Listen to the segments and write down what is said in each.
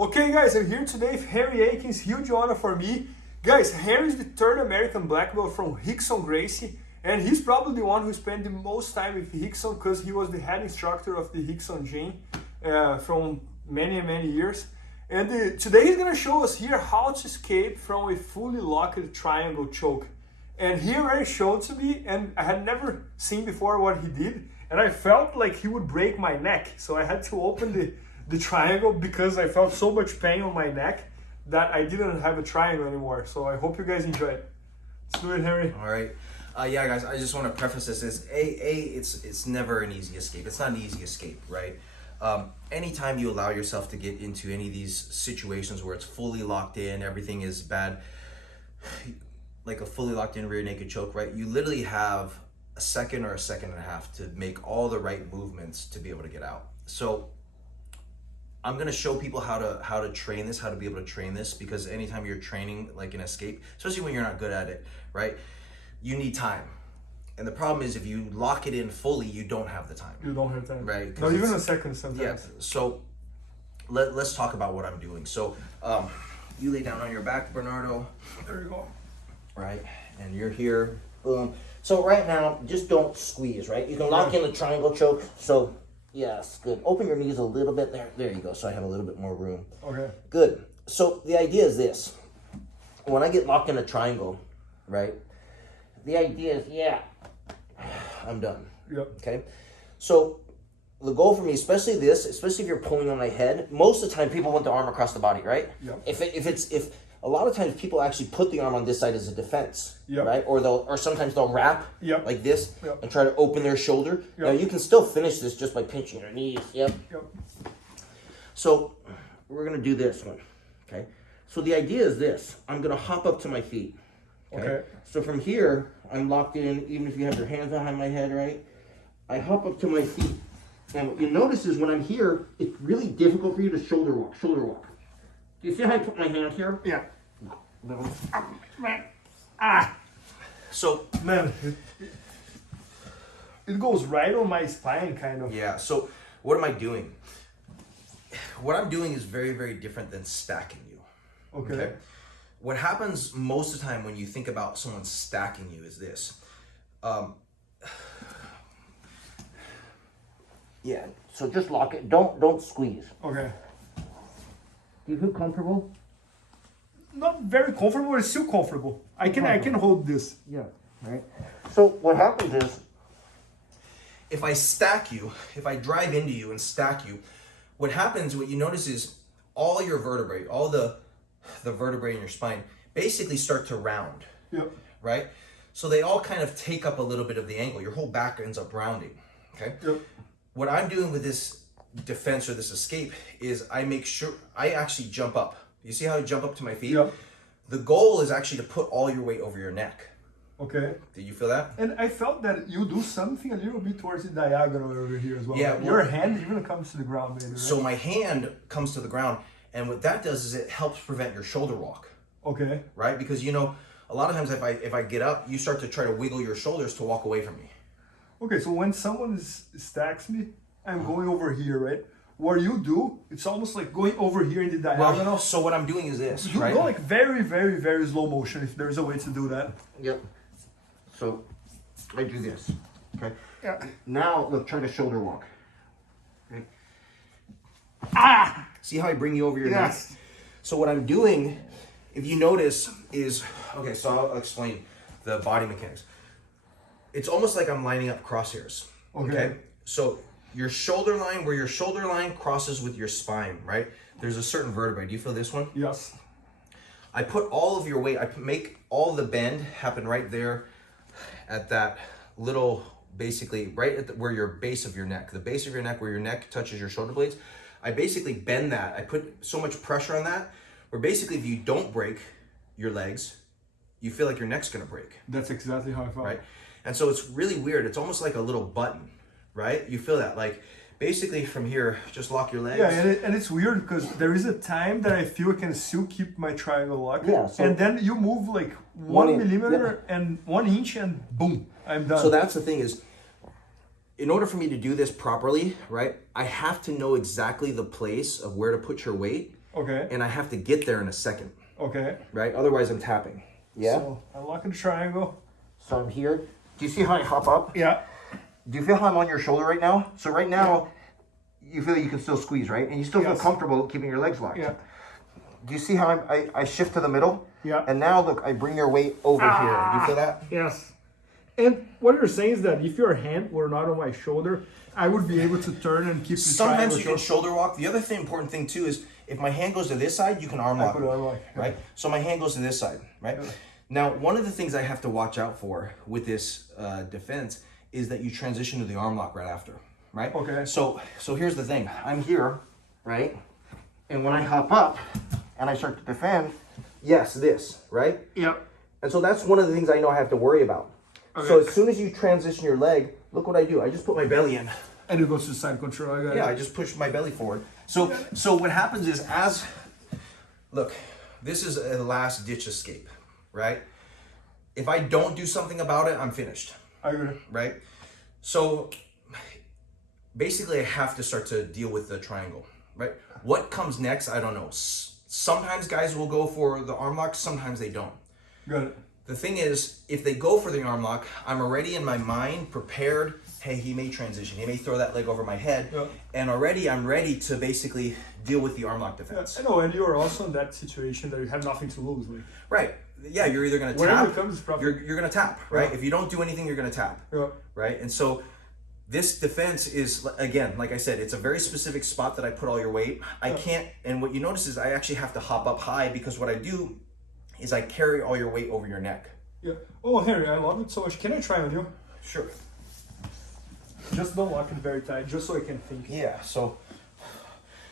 Okay guys, I'm here today with Harry Akins, huge honor for me. Guys, Harry is the third American black belt from Rickson Gracie, and he's probably the one who spent the most time with Rickson because he was the head instructor of the Rickson Gym from many years. And today he's gonna show us here how to escape from a fully locked triangle choke. And he already showed to me, and I had never seen before what he did, and I felt like he would break my neck. So I had to open the triangle because I felt so much pain on my neck that I didn't have a triangle anymore. So I hope you guys enjoy it. Let's do it, Harry. All right. Yeah, guys, I just want to preface this as it's never an easy escape. It's not an easy escape, right? Anytime you allow yourself to get into any of these situations where it's fully locked in, everything is bad, like a fully locked in rear naked choke, right? You literally have a second or a second and a half to make all the right movements to be able to get out. So I'm gonna show people how to train this, how to be able to train this, because anytime you're training like an escape, especially when you're not good at it, right? You need time. And the problem is if you lock it in fully, you don't have the time. You don't have time. Right? Not even a second sometimes. Yeah, so let's talk about what I'm doing. So you lay down on your back, Bernardo. There you go. Right, and you're here, boom. So right now, just don't squeeze, right? You can lock in the triangle choke. So yes, good. Open your knees a little bit there. There you go. So I have a little bit more room. Okay. Good. So the idea is this. When I get locked in a triangle, right? The idea is, yeah, I'm done. Yep. Okay. So the goal for me, especially if you're pulling on my head, most of the time people want the arm across the body, right? Yep. If a lot of times people actually put the arm on this side as a defense, yep, right? Or sometimes they'll wrap, yep, like this, yep, and try to open their shoulder. Yep. Now you can still finish this just by pinching your knees. Yep. Yep. So we're gonna do this one, okay? So the idea is this: I'm gonna hop up to my feet. Okay. So from here, I'm locked in. Even if you have your hands behind my head, right? I hop up to my feet, and what you notice is when I'm here, it's really difficult for you to shoulder walk. Shoulder walk. Do you see how I put my hand here? Yeah. Man. Ah. So, man, it goes right on my spine, kind of. Yeah. So, what am I doing? What I'm doing is very different than stacking you. Okay. What happens most of the time when you think about someone stacking you is this. Yeah. So just lock it. Don't squeeze. Okay. Do you feel comfortable? Not very comfortable, but it's still comfortable. I can hold this. Yeah. Right. So what happens is, if I stack you, if I drive into you and stack you, what happens, what you notice is all your vertebrae, all the vertebrae in your spine basically start to round. Yep. Right? So they all kind of take up a little bit of the angle. Your whole back ends up rounding. Okay? Yep. What I'm doing with this defense or this escape is I make sure I actually jump up. You see how I jump up to my feet? Yep. The goal is actually to put all your weight over your neck. Okay. Did you feel that? And I felt that you do something a little bit towards the diagonal over here as well. Yeah. Your hand even comes to the ground, maybe, right? So my hand comes to the ground, and what that does is it helps prevent your shoulder walk. Okay. Right? Because you know, a lot of times if I get up, you start to try to wiggle your shoulders to walk away from me. Okay, so when someone stacks me, I'm going over here, right? What you do, it's almost like going over here in the diagonal. Well, so what I'm doing is this, you right? go like very slow motion, if there's a way to do that. Yep. So I do this, okay? Yeah. Now, look, try to shoulder walk. Okay. Ah! See how I bring you over your neck? So what I'm doing, if you notice, is, okay, so I'll explain the body mechanics. It's almost like I'm lining up crosshairs, okay? So your shoulder line, where your shoulder line crosses with your spine, right? There's a certain vertebrae. Do you feel this one? Yes. I put all of your weight, I make all the bend happen right there at that little, basically, right at where your base of your neck, the base of your neck, where your neck touches your shoulder blades. I basically bend that. I put so much pressure on that, where basically if you don't break your legs, you feel like your neck's gonna break. That's exactly how I felt. Right? And so it's really weird. It's almost like a little button, right? You feel that, like, basically from here, just lock your legs. Yeah, and it's weird because there is a time that I feel I can still keep my triangle locked. Yeah, so and then you move like 1 millimeter and 1 inch and boom, I'm done. So that's the thing is, in order for me to do this properly, right, I have to know exactly the place of where to put your weight Okay. And I have to get there in a second. Okay. Right? Otherwise, I'm tapping. Yeah? So, unlocking the triangle. So I'm here. Do you see how I hop up? Yeah. Do you feel how I'm on your shoulder right now? So right now, you feel you can still squeeze, right? And you still feel comfortable keeping your legs locked. Yeah. Do you see how I shift to the middle? Yeah. And now, look, I bring your weight over here. Do you feel that? Yes. And what you're saying is that if your hand were not on my shoulder, I would be able to turn and keep the Sometimes you can shoulder walk. The other important thing too is if my hand goes to this side, you can arm lock. Right? So my hand goes to this side, right? Yeah. Now, one of the things I have to watch out for with this defense is that you transition to the arm lock right after, right? Okay. So here's the thing. I'm here, right? And when I hop up and I start to defend, yes, this, right? Yeah. And so that's one of the things I know I have to worry about. Okay. So as soon as you transition your leg, look what I do. I just put my belly in. And it goes to side control. I just push my belly forward. So what happens is look, this is a last ditch escape, right? If I don't do something about it, I'm finished. I agree. Right? So basically I have to start to deal with the triangle, right? What comes next, I don't know. Sometimes guys will go for the arm lock, sometimes they don't. Got it. The thing is, if they go for the arm lock, I'm already in my mind prepared. Hey, he may transition. He may throw that leg over my head. Yeah. And already I'm ready to basically deal with the arm lock defense. Yeah, I know, and you're also in that situation that you have nothing to lose. Like. Right. Yeah, you're either going to tap, you're going to tap, right? Yeah. If you don't do anything, you're going to tap, right? And so this defense is, again, like I said, it's a very specific spot that I put all your weight. I can't, and what you notice is I actually have to hop up high because what I do is I carry all your weight over your neck. Yeah. Oh, Henry, I love it so much. Can I try on you? Sure. Just don't lock it very tight, just so I can think. Yeah, so,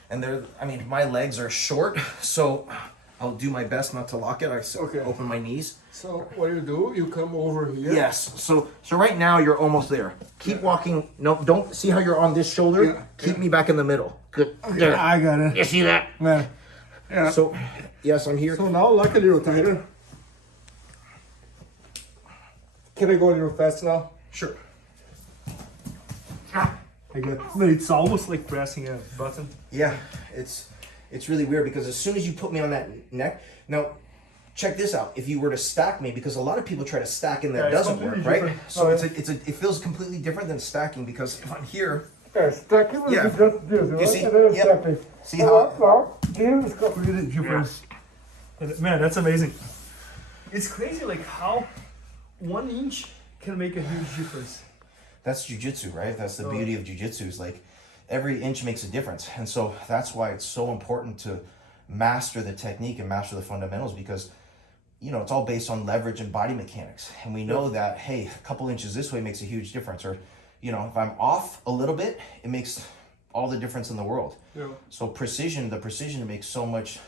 and my legs are short, so I'll do my best not to lock it. I open my knees. So what do? You come over here? Yes. So right now you're almost there. Keep walking. No, don't see how you're on this shoulder. Yeah. Keep me back in the middle. Good. There. I got it. You see that? Yeah. Yeah. So, yes, I'm here. So now lock a little tighter. Can I go a little fast now? Sure. It's almost like pressing a button. Yeah, it's really weird because as soon as you put me on that neck, now check this out. If you were to stack me, because a lot of people try to stack and that doesn't work, right? Different. So it feels completely different than stacking because if I'm here, stacking is just this, right? You see? Yep. See how? It's completely different. Yeah. Man, that's amazing. It's crazy, like how 1 inch can make a huge difference. That's jiu-jitsu, right? That's the beauty of jiu-jitsu is like every inch makes a difference. And so that's why it's so important to master the technique and master the fundamentals because, you know, it's all based on leverage and body mechanics. And we know that, hey, a couple inches this way makes a huge difference. Or, you know, if I'm off a little bit, it makes all the difference in the world. Yeah. So the precision makes so much,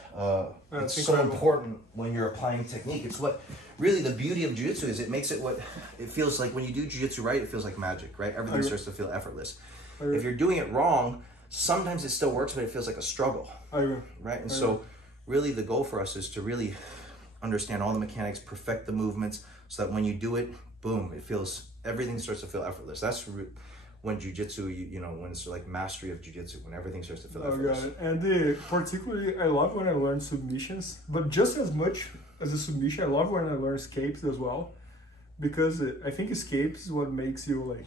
it's so important when you're applying technique. It's what really the beauty of jiu-jitsu is. It makes it what it feels like when you do jiu-jitsu right, it feels like magic, right? Everything starts to feel effortless. If you're doing it wrong, sometimes it still works, but it feels like a struggle, right? And so really the goal for us is to really understand all the mechanics, perfect the movements so that when you do it, boom, everything starts to feel effortless. That's when jiu-jitsu, you know, when it's like mastery of jiu-jitsu, when everything starts to feel effortless. Got it. And particularly, I love when I learn submissions, but just as much as a submission, I love when I learn escapes as well, because I think escapes is what makes you like.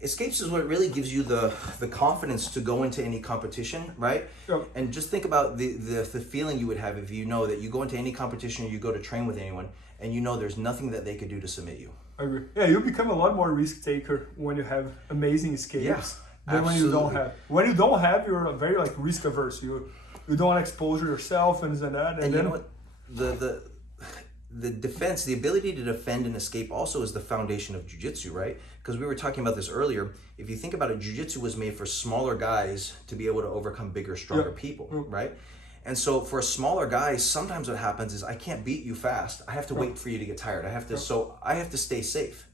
Escapes is what really gives you the confidence to go into any competition, right? Yep. And just think about the feeling you would have if you know that you go into any competition or you go to train with anyone and you know there's nothing that they could do to submit you. I agree. Yeah, you become a lot more risk taker when you have amazing escapes than when you don't have. When you don't have, you're very like risk averse. You don't want to expose yourself and this and that. And then, you know what? The defense, the ability to defend and escape also is the foundation of jiu-jitsu, right? Because we were talking about this earlier. If you think about it, jiu-jitsu was made for smaller guys to be able to overcome bigger, stronger people, right? And so for a smaller guy, sometimes what happens is I can't beat you fast. I have to wait for you to get tired. I have to stay safe.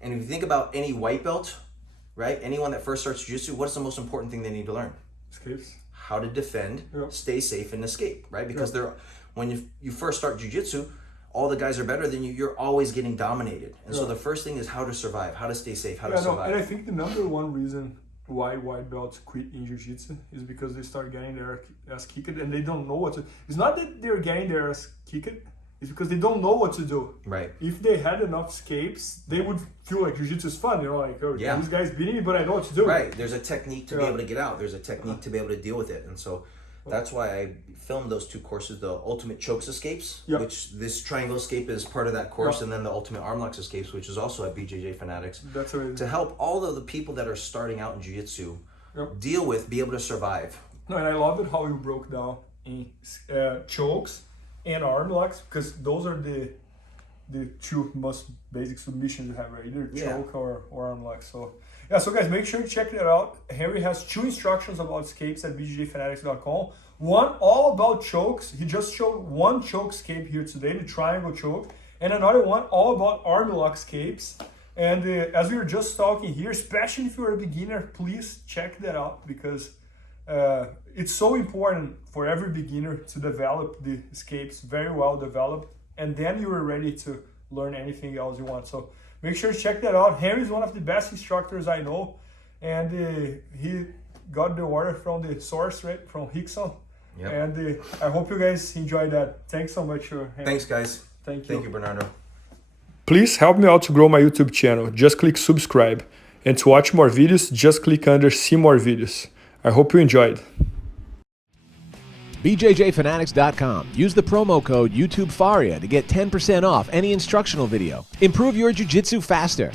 And if you think about any white belt, right? Anyone that first starts jiu-jitsu, what's the most important thing they need to learn? Escapes. How to defend, stay safe, and escape, right? Because when you first start jiu-jitsu, all the guys are better than you. You're always getting dominated. And so the first thing is how to survive, how to stay safe, how to survive. And I think the number one reason why white belts quit in jiu-jitsu is because they start getting their ass kicked and they don't know what to. It's not that they're getting their ass kicked, it's because they don't know what to do. Right. If they had enough escapes, they would feel like jiu-jitsu is fun, you know, like, oh, Yeah. this guy's beating me, but I know what to do. Right. There's a technique to be able to get out. There's a technique to be able to deal with it. And so that's why I filmed those two courses, the Ultimate Chokes Escapes, which this triangle escape is part of that course, and then the Ultimate Arm Locks Escapes, which is also at BJJ Fanatics. That's amazing. To help all of the people that are starting out in jiu-jitsu be able to survive. No, and I love it how you broke down in chokes and arm locks, because those are the two most basic submissions you have, right? Either choke or arm lock. So yeah, so guys, make sure you check that out. Henry has 2 instructions about escapes at bjjfanatics.com. One all about chokes. He just showed 1 choke escape here today, the triangle choke, and another one all about arm lock escapes. And as we were just talking here, especially if you're a beginner, please check that out, because it's so important for every beginner to develop the escapes very well developed, and then you are ready to learn anything else you want. So make sure to check that out. Henry is one of the best instructors I know, and he got the order from the source, right, from Rickson. Yep. And I hope you guys enjoyed that. Thanks so much, Henry. Thanks, guys. Thank you. Thank you, Bernardo. Please help me out to grow my YouTube channel. Just click subscribe. And to watch more videos, just click under see more videos. I hope you enjoyed. BJJFanatics.com. Use the promo code YouTubeFaria to get 10% off any instructional video. Improve your jiu-jitsu faster.